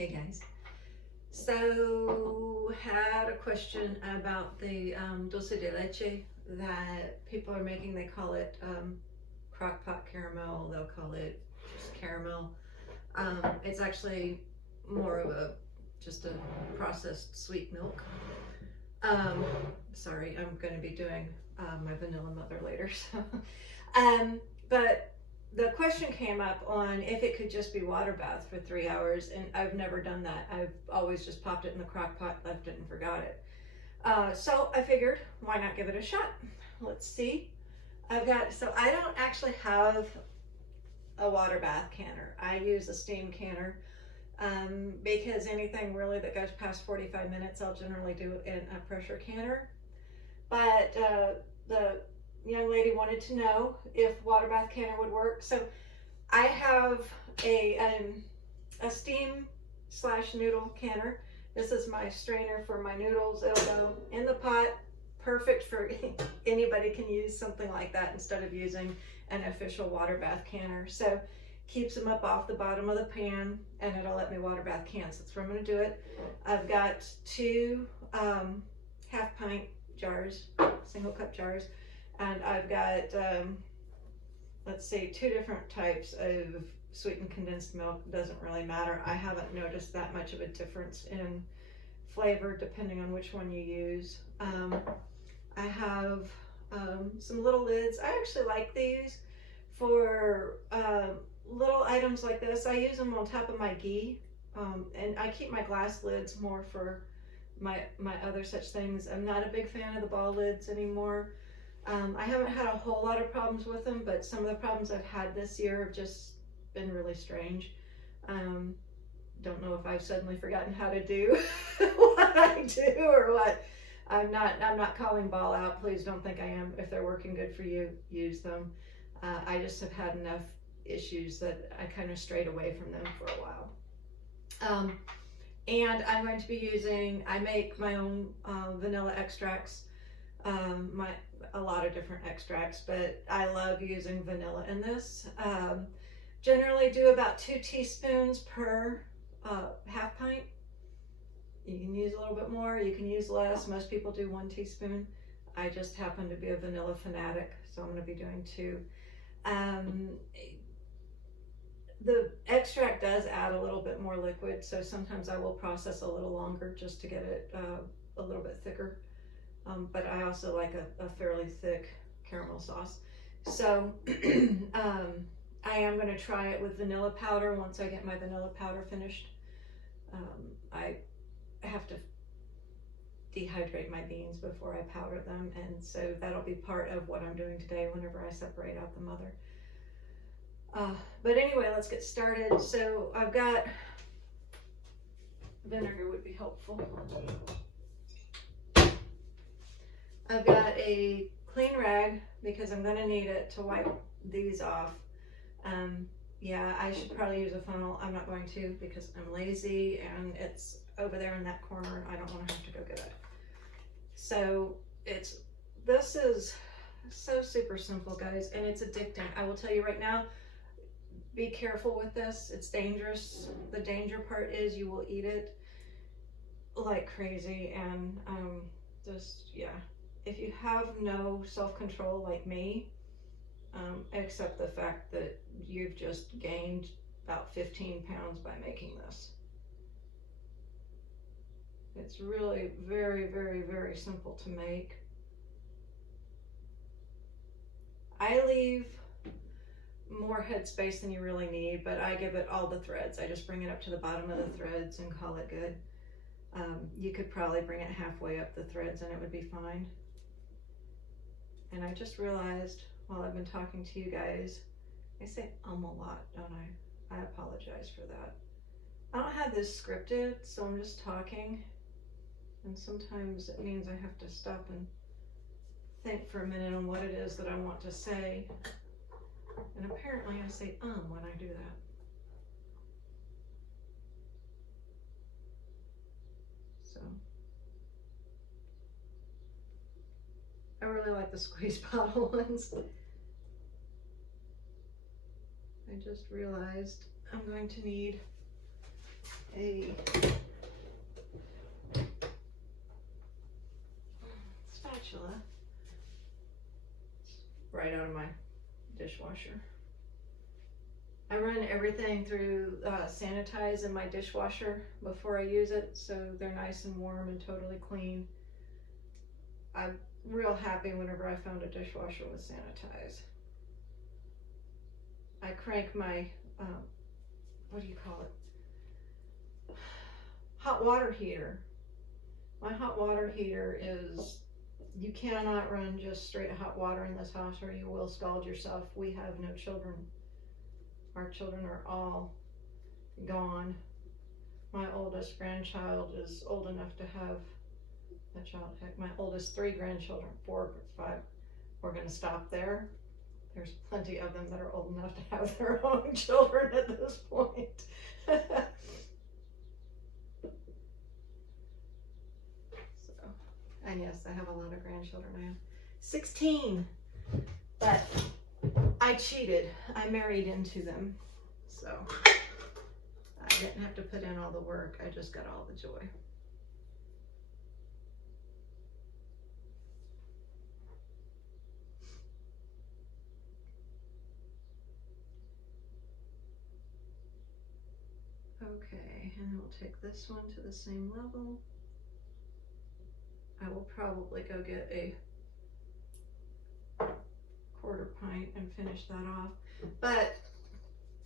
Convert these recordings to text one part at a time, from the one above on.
Hey guys. So, had a question about the Dulce de Leche that people are making. They call it crockpot caramel. They'll call it just caramel. It's actually more of just a processed sweet milk. Um, Sorry, I'm going to be doing my vanilla mother later. So, but the question came up on if it could just be water bath for 3 hours, and I've never done that. I've always just popped it in the crock pot, left it, and forgot it. So I figured, why not give it a shot? Let's see. So I don't actually have a water bath canner. I use a steam canner because anything really that goes past 45 minutes, I'll generally do it in a pressure canner. But the young lady wanted to know if water bath canner would work. So I have a steam / noodle canner. This is my strainer for my noodles. It'll go in the pot. Perfect for anybody can use something like that instead of using an official water bath canner. So keeps them up off the bottom of the pan, and it'll let me water bath cans. That's where I'm going to do it. I've got two half pint jars, single cup jars. And I've got, let's see, 2 different types of sweetened condensed milk. Doesn't really matter. I haven't noticed that much of a difference in flavor depending on which one you use. I have some little lids. I actually like these for little items like this. I use them on top of my ghee, and I keep my glass lids more for my other such things. I'm not a big fan of the ball lids anymore. I haven't had a whole lot of problems with them, but some of the problems I've had this year have just been really strange. Don't know if I've suddenly forgotten how to do what I do or what. I'm not calling ball out. Please don't think I am. If they're working good for you, use them. I just have had enough issues that I kind of strayed away from them for a while. And I'm going to be using, I make my own vanilla extracts. A lot of different extracts, but I love using vanilla in this. Generally do about 2 teaspoons per half pint. You can use a little bit more, you can use less. Most people do 1 teaspoon. I just happen to be a vanilla fanatic, so I'm going to be doing 2. The extract does add a little bit more liquid, so sometimes I will process a little longer just to get it a little bit thicker. But I also like a fairly thick caramel sauce. So I am going to try it with vanilla powder once I get my vanilla powder finished. I have to dehydrate my beans before I powder them, and so that'll be part of what I'm doing today whenever I separate out the mother. But anyway, let's get started. So I've got vinegar would be helpful. I've got a clean rag because I'm going to need it to wipe these off. Yeah, I should probably use a funnel. I'm not going to because I'm lazy and it's over there in that corner and I don't want to have to go get it. So this is so super simple, guys, and it's addicting. I will tell you right now, be careful with this. It's dangerous. The danger part is you will eat it like crazy, and yeah. If you have no self-control like me, accept the fact that you've just gained about 15 pounds by making this. It's really very, very, very simple to make. I leave more headspace than you really need, but I give it all the threads. I just bring it up to the bottom of the threads and call it good. You could probably bring it halfway up the threads and it would be fine. And I just realized while I've been talking to you guys, I say a lot, don't I? I apologize for that. I don't have this scripted, so I'm just talking. And sometimes it means I have to stop and think for a minute on what it is that I want to say. And apparently I say when I do that. So I really like the squeeze bottle ones. I just realized I'm going to need a spatula right out of my dishwasher. I run everything through sanitize in my dishwasher before I use it, so they're nice and warm and totally clean. I'm real happy whenever I found a dishwasher with sanitize. I crank my, what do you call it? Hot water heater. My hot water heater is, you cannot run just straight hot water in this house or you will scald yourself. We have no children. Our children are all gone. My oldest grandchild is old enough to have a child. Heck, my oldest 3 grandchildren, 4 or 5. We're going to stop there. There's plenty of them that are old enough to have their own children at this point. So, and yes, I have a lot of grandchildren. I have 16, but I cheated. I married into them, so I didn't have to put in all the work. I just got all the joy. Okay, and we'll take this one to the same level. I will probably go get a 1/4 pint and finish that off. But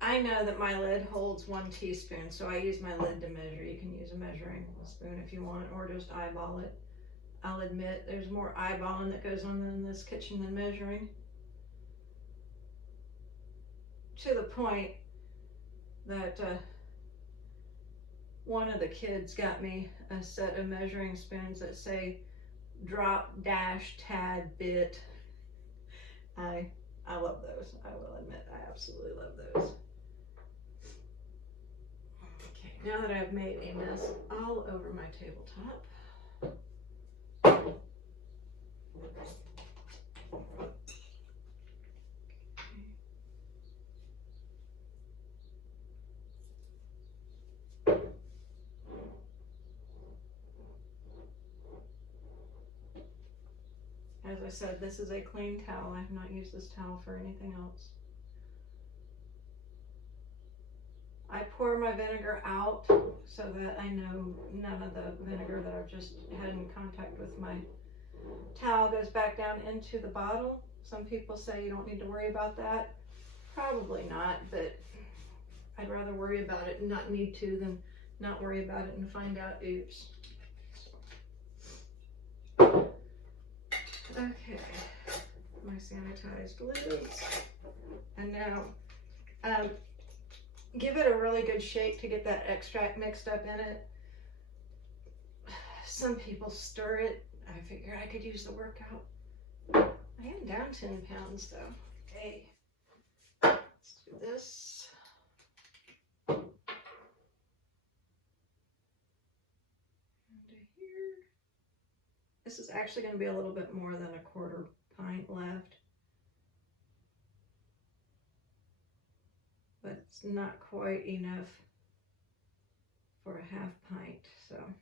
I know that my lid holds 1 teaspoon, so I use my lid to measure. You can use a measuring spoon if you want, or just eyeball it. I'll admit there's more eyeballing that goes on in this kitchen than measuring. To the point that one of the kids got me a set of measuring spoons that say drop, dash, tad, bit. I love those. I will admit, I absolutely love those. Okay, now that I've made a mess all over my tabletop, as I said, this is a clean towel. I have not used this towel for anything else. I pour my vinegar out so that I know none of the vinegar that I've just had in contact with my towel goes back down into the bottle. Some people say you don't need to worry about that. Probably not, but I'd rather worry about it and not need to than not worry about it and find out, oops. Okay, my sanitized lids. And now, give it a really good shake to get that extract mixed up in it. Some people stir it. I figure I could use the workout. I am down 10 pounds though. Okay, let's do this. Into here. This is actually going to be a little bit more than a 1/4 pint left. But it's not quite enough for a 1/2 pint, so.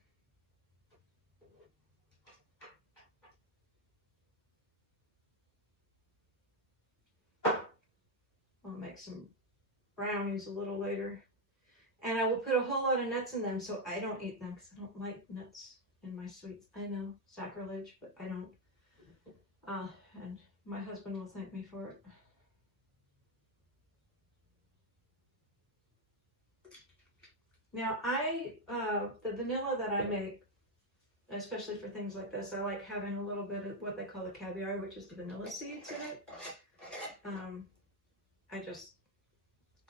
I'll make some brownies a little later. And I will put a whole lot of nuts in them, so I don't eat them because I don't like nuts in my sweets. I know, sacrilege, but I don't. And my husband will thank me for it. Now the vanilla that I make, especially for things like this, I like having a little bit of what they call the caviar, which is the vanilla seeds in it.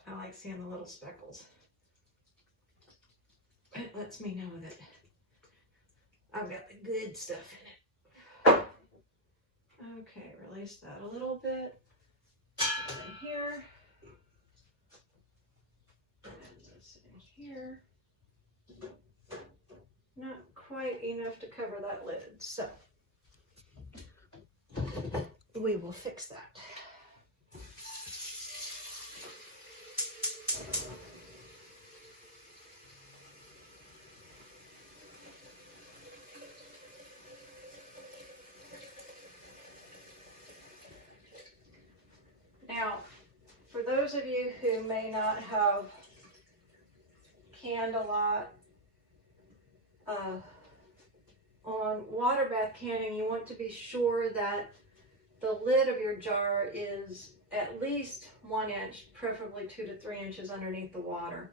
I like seeing the little speckles. It lets me know that I've got the good stuff in it. Okay, release that a little bit. Put it in here. And this in here. Not quite enough to cover that lid, so we will fix that. those of you who may not have canned a lot, on water bath canning, you want to be sure that the lid of your jar is at least 1 inch, preferably 2 to 3 inches underneath the water.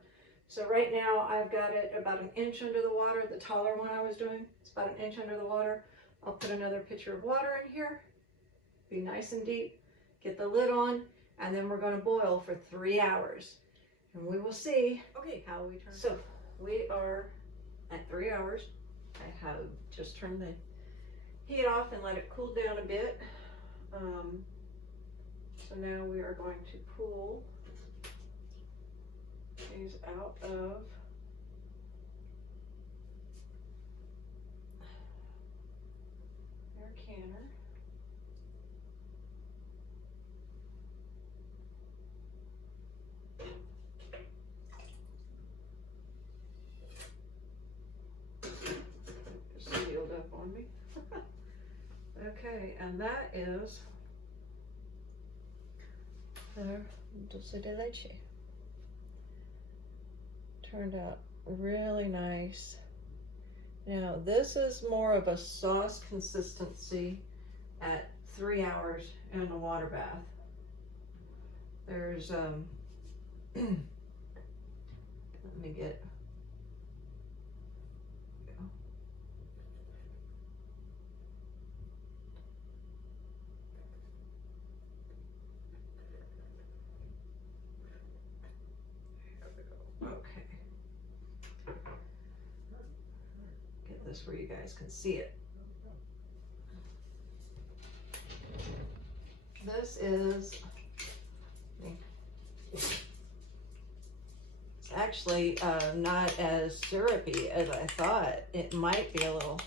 So right now I've got it about 1 inch under the water. The taller one I was doing, it's about 1 inch under the water. I'll put another pitcher of water in here, be nice and deep, get the lid on, and then we're going to boil for 3 hours. And we will see how we turn. So we are at 3 hours. I have just turned the heat off and let it cool down a bit. So now we are going to pull these out of our canner. Sealed up on me. Okay, and that is our Dulce de Leche. Turned out really nice. Now this is more of a sauce consistency at 3 hours in the water bath. There's let me get this where you guys can see it. This is, it's actually not as syrupy as I thought. It might be a little.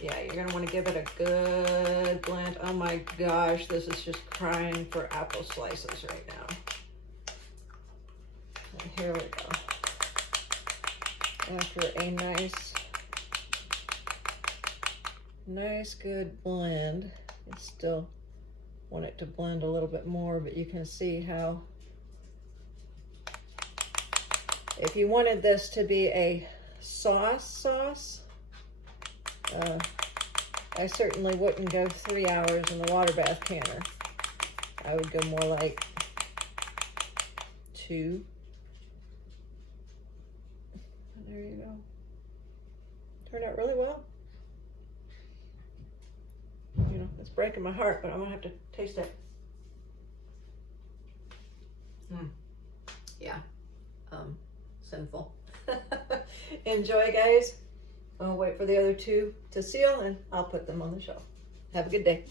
Yeah, you're gonna want to give it a good blend. Oh my gosh, this is just crying for apple slices right now. And here we go. After a nice good blend, I still want it to blend a little bit more, but you can see how, if you wanted this to be a sauce, I certainly wouldn't go 3 hours in the water bath canner. I would go more like 2. And there you go. Turned out really well. You know, it's breaking my heart, but I'm gonna have to taste it. Yeah, sinful. Enjoy, guys. I'll wait for the other two to seal and I'll put them on the shelf. Have a good day.